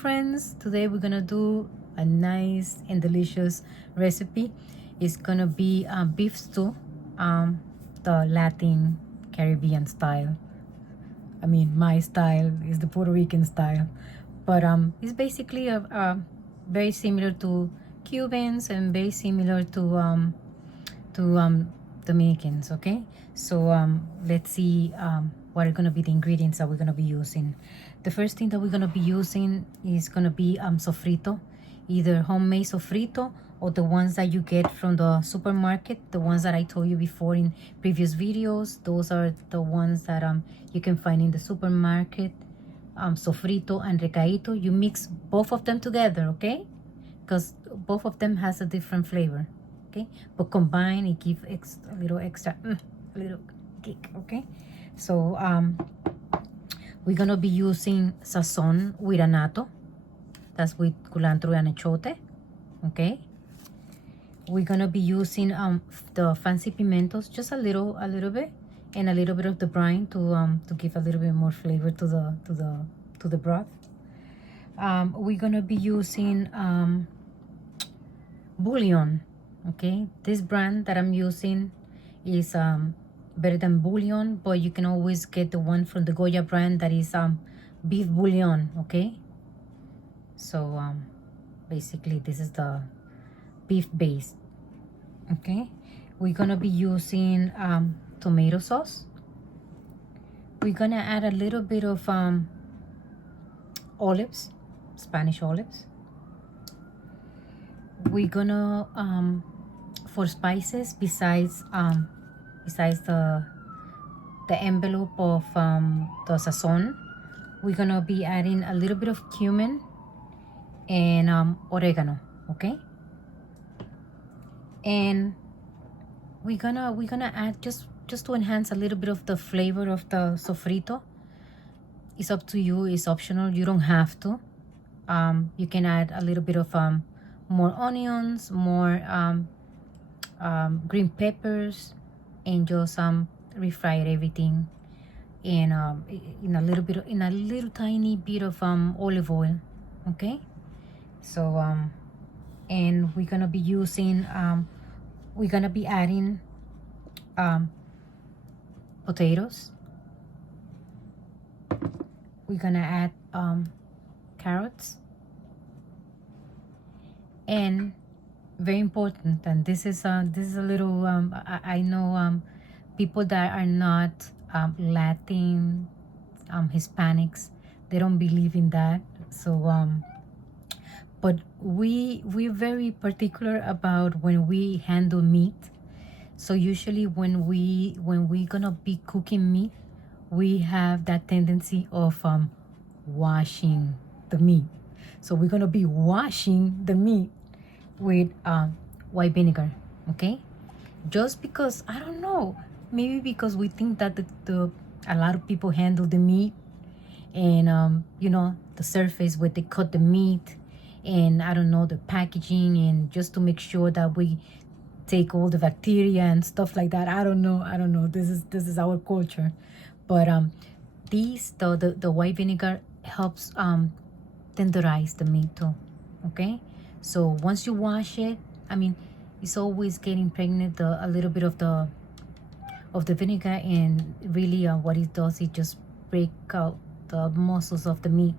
friends, today we're gonna do a nice and delicious recipe. It's gonna be beef stew, the Latin Caribbean style. I mean, my style is the Puerto Rican style, but it's basically a very similar to Cubans and very similar to Dominicans. Okay, so let's see what are gonna be the ingredients that we're gonna be using. The first thing that we're gonna be using is gonna be sofrito, either homemade sofrito or the ones that you get from the supermarket, the ones that I told you before in previous videos. Those are the ones that you can find in the supermarket. Sofrito and recaito, you mix both of them together, okay? Because both of them has a different flavor, okay? But combined, it gives a little extra, a little kick, okay? So we're gonna be using Sazon with annatto. That's with culantro and achote, okay? We're gonna be using the fancy pimentos, just a little bit, and a little bit of the brine to give a little bit more flavor to the broth. We're gonna be using bullion, okay? This brand that I'm using is better than bullion, but you can always get the one from the Goya brand that is beef bouillon, okay? So basically this is the beef base, okay? We're gonna be using tomato sauce. We're gonna add a little bit of olives, Spanish olives. We're gonna for spices, besides the envelope of the Sazon, we're gonna be adding a little bit of cumin and oregano, okay? And we're gonna add just to enhance a little bit of the flavor of the sofrito. It's up to you, it's optional, you don't have to. You can add a little bit of more onions, more green peppers, and just refry everything in a little tiny bit of olive oil, okay? So and we're gonna be using we're gonna be adding potatoes. We're gonna add carrots, and very important, and this is a little I know people that are not Latin Hispanics, they don't believe in that. So but we're very particular about when we handle meat. So usually when we're gonna be cooking meat, we have that tendency of washing the meat. So we're gonna be washing the meat with white vinegar, okay? Just because, I don't know, maybe because we think that a lot of people handle the meat and you know, the surface where they cut the meat, and I don't know, the packaging, and just to make sure that we take all the bacteria and stuff like that. I don't know, this is our culture. But the white vinegar helps tenderize the meat too, okay? So once you wash it, I mean, it's always getting pregnant a little bit of the vinegar, and really what it does, it just break out the muscles of the meat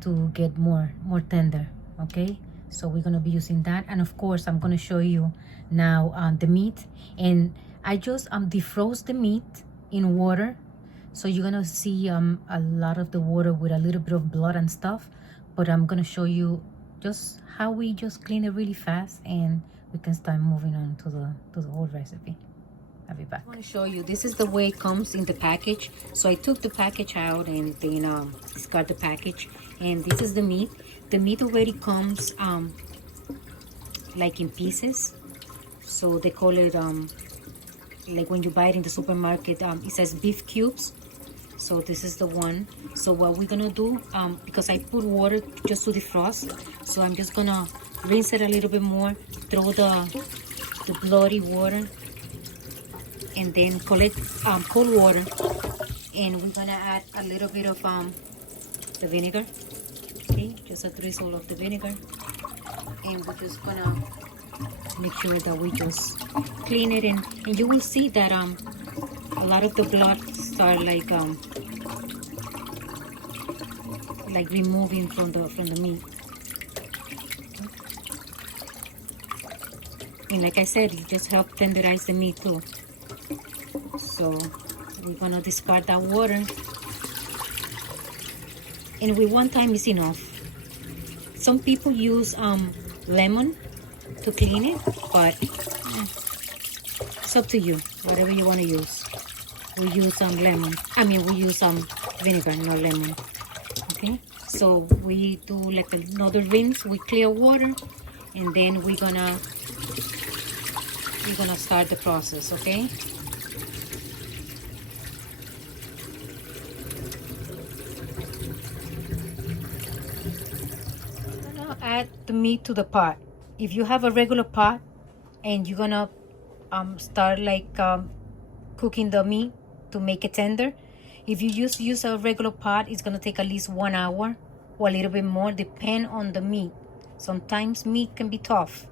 to get more tender, okay? So we're gonna be using that, and of course I'm gonna show you now the meat, and I just defrost the meat in water. So you're gonna see a lot of the water with a little bit of blood and stuff, but I'm gonna show you just how we just clean it really fast, and we can start moving on to the whole recipe. I'll be back. I want to show you, this is the way it comes in the package. So I took the package out and then discard the package, and this is the meat. The meat already comes like in pieces. So they call it like when you buy it in the supermarket, it says beef cubes. So this is the one. So what we're gonna do, because I put water just to defrost, so I'm just gonna rinse it a little bit more, throw the bloody water, and then collect cold water, and we're gonna add a little bit of the vinegar, okay? just a drizzle of the vinegar, and we're just gonna make sure that we just clean it, and you will see that a lot of the blood start like removing from the meat. And like I said, it just helps tenderize the meat too. So we're gonna discard that water, and with one time is enough. Some people use lemon to clean it, but it's up to you, whatever you want to use. We use lemon, we use vinegar, not lemon. Okay, so we do like another rinse with clear water, and then we're gonna start the process. Okay, I'm gonna add the meat to the pot. If you have a regular pot and you're gonna start like cooking the meat to make it tender, if you use a regular pot, it's gonna take at least 1 hour or a little bit more, depend on the meat. Sometimes meat can be tough.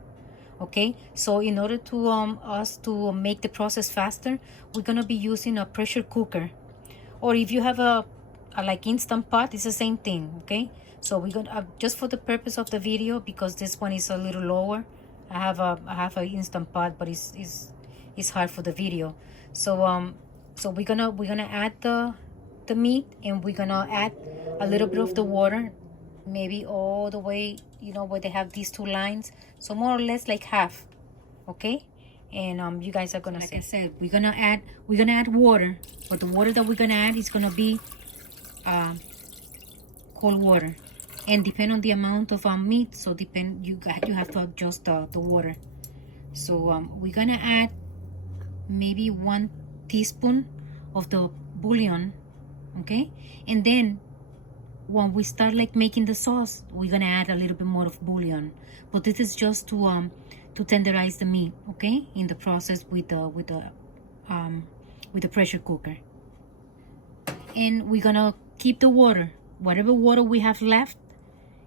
Okay, so in order to us to make the process faster, we're gonna be using a pressure cooker, or if you have a like instant pot, it's the same thing. Okay, so we're gonna just for the purpose of the video, because this one is a little lower, I have a instant pot, but it's hard for the video. So so we're gonna add the meat, and we're gonna add a little bit of the water, maybe all the way, you know, where they have these two lines, so more or less like half. Okay, and you guys are gonna, like I said, we're gonna add water, but the water that we're gonna add is gonna be cold water, and depend on the amount of meat, so you have to adjust the water. So we're gonna add maybe 1 teaspoon of the bullion. Okay, and then when we start like making the sauce, we're gonna add a little bit more of bullion, but this is just to tenderize the meat. Okay, in the process with the pressure cooker. And we're gonna keep the water, whatever water we have left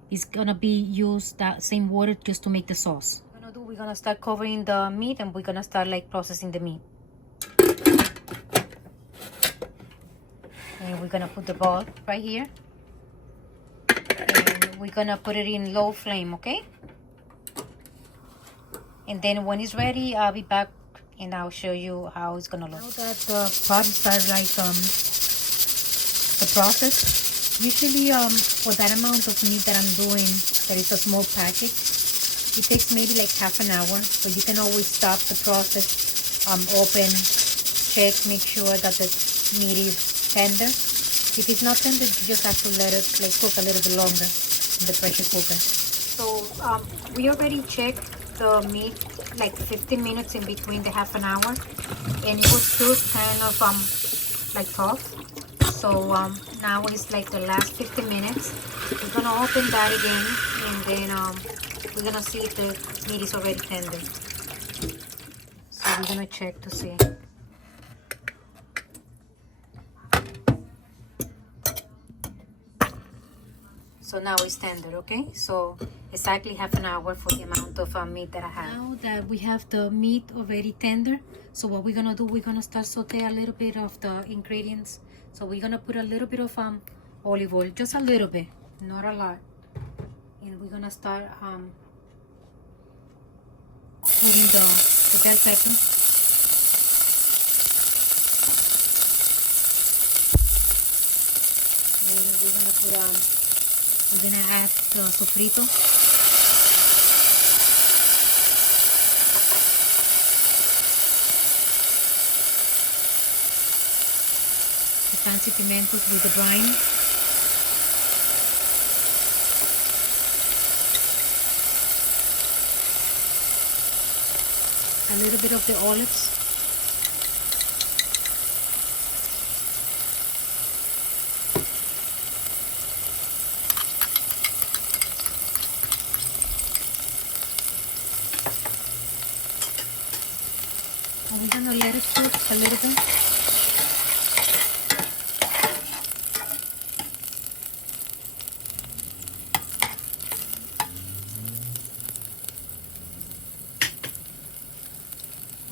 is gonna be used, that same water, just to make the sauce. We're gonna start covering the meat, and we're gonna start like processing the meat. And we're gonna put the bowl right here, and we're gonna put it in low flame. Okay, and then when it's ready, I'll be back and I'll show you how it's gonna look. Now that the pot starts like the process, usually for that amount of meat that I'm doing, that is a small package, it takes maybe like half an hour, but you can always stop the process, open, check, make sure that the meat is tender. If it's not tender, you just have to let it like cook a little bit longer in the pressure cooker. So we already checked the meat like 15 minutes in between the half an hour, and it was still kind of like tough. So now it's like the last 15 minutes. We're gonna open that again, and then we're gonna see if the meat is already tender. So we're gonna check to see. So now it's tender. Okay, so exactly half an hour for the amount of meat that I have. Now that we have the meat already tender, so what we're gonna do, we're gonna start saute a little bit of the ingredients. So we're gonna put a little bit of olive oil, just a little bit, not a lot, and we're gonna start putting the bell pepper. And we're gonna put we're gonna add the sofrito. The fancy pimentos with the brine. A little bit of the olives. And we're gonna let it cook a little bit.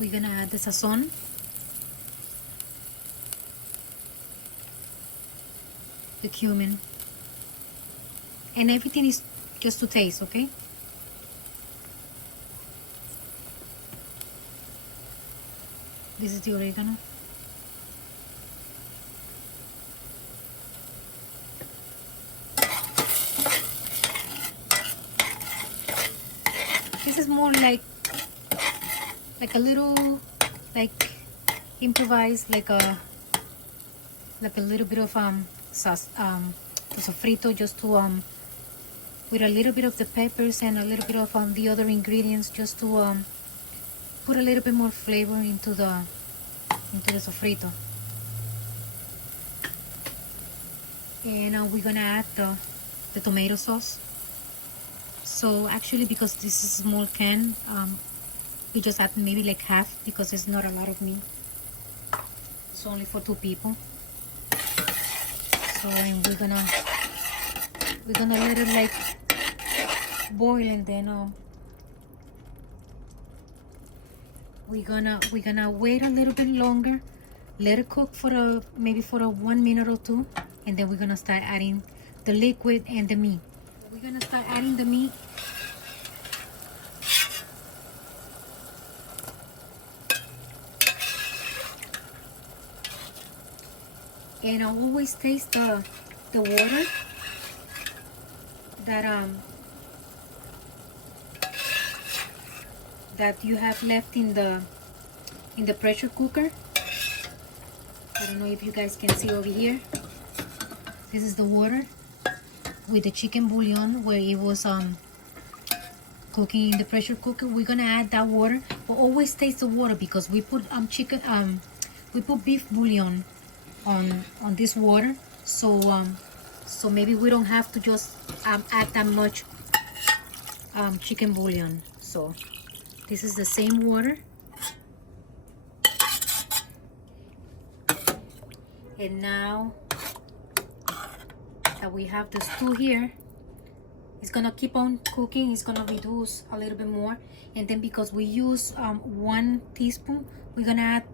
we're gonna add the Sazon. The cumin. And everything is just to taste, okay? This is the oregano. This is more like a little, like improvised, like a little bit of sofrito, just to with a little bit of the peppers and a little bit of the other ingredients, just to put a little bit more flavor into the sofrito. And we're gonna add the tomato sauce. So actually, because this is a small can, we just add maybe like half, because it's not a lot of meat. It's only for 2 people. So, and we're gonna let it like boil, and then we're gonna wait a little bit longer, let it cook for maybe for 1 minute or 2, and then we're gonna start adding the liquid and the meat. We're gonna start adding the meat. And I always taste the water that you have left in the pressure cooker. I don't know if you guys can see over here. This is the water with the chicken bouillon where it was cooking in the pressure cooker. We're gonna add that water, but always taste the water, because we put we put beef bouillon on this water, so so maybe we don't have to just add that much chicken bouillon. So this is the same water. And now that we have the stew here, it's gonna keep on cooking. It's gonna reduce a little bit more, and then because we use 1 teaspoon, we're gonna add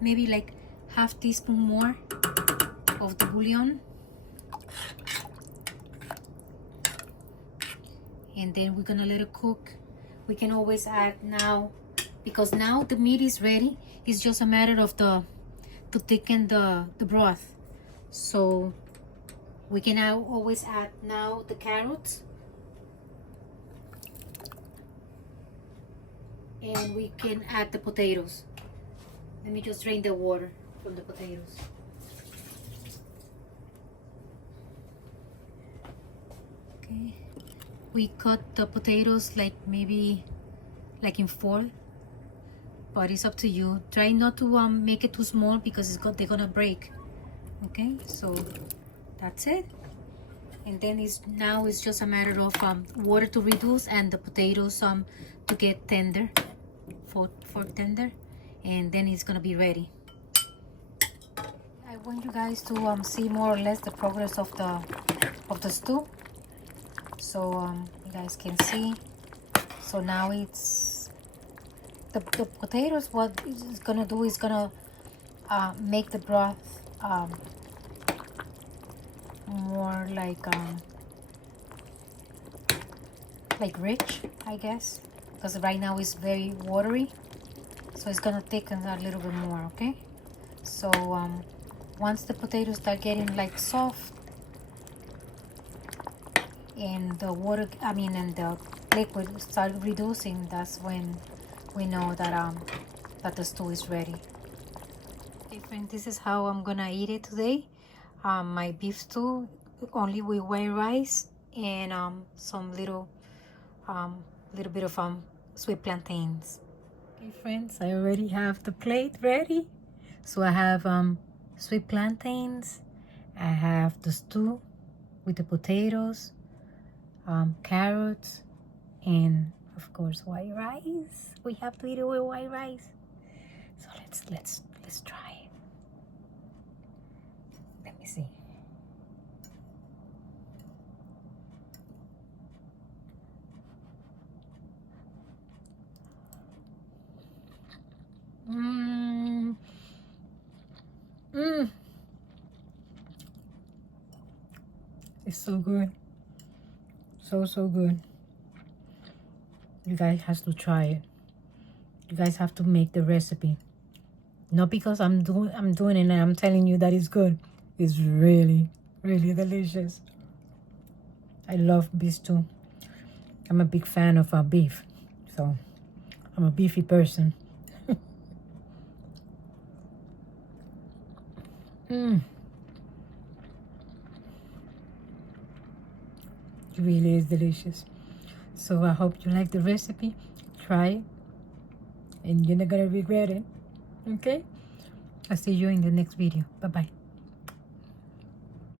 maybe like half teaspoon more of the bouillon, and then we're gonna let it cook. We can always add now, because now the meat is ready. It's just a matter of to thicken the broth. So we can now always add now the carrots, and we can add the potatoes. Let me just drain the water from the potatoes. Okay, we cut the potatoes like maybe like in 4, but it's up to you. Try not to make it too small, because they're gonna break. Okay, so that's it. And then it's just a matter of water to reduce, and the potatoes to get tender, for tender, and then it's gonna be ready. I want you guys to see more or less the progress of the stew, so you guys can see. So now it's the potatoes. What it's gonna do is gonna make the broth more like rich, I guess, because right now it's very watery, so it's gonna thicken a little bit more. Okay, so once the potatoes start getting like soft, and the water, and the liquid start reducing, that's when we know that that the stew is ready. Okay friends, this is how I'm gonna eat it today. My beef stew, only with white rice and some little bit of sweet plantains. Okay friends, I already have the plate ready. So I have sweet plantains, I have the stew with the potatoes, carrots, and of course white rice. We have to eat it with white rice. So let's try it. Let me see. Mmm. It's so good. So good. You guys have to try it. You guys have to make the recipe. Not because I'm doing it and I'm telling you that it's good. It's really, really delicious. I love beef too. I'm a big fan of beef. So I'm a beefy person. Mmm. It really is delicious. So I hope you like the recipe. Try it. And you're not gonna regret it. Okay? I'll see you in the next video. Bye-bye.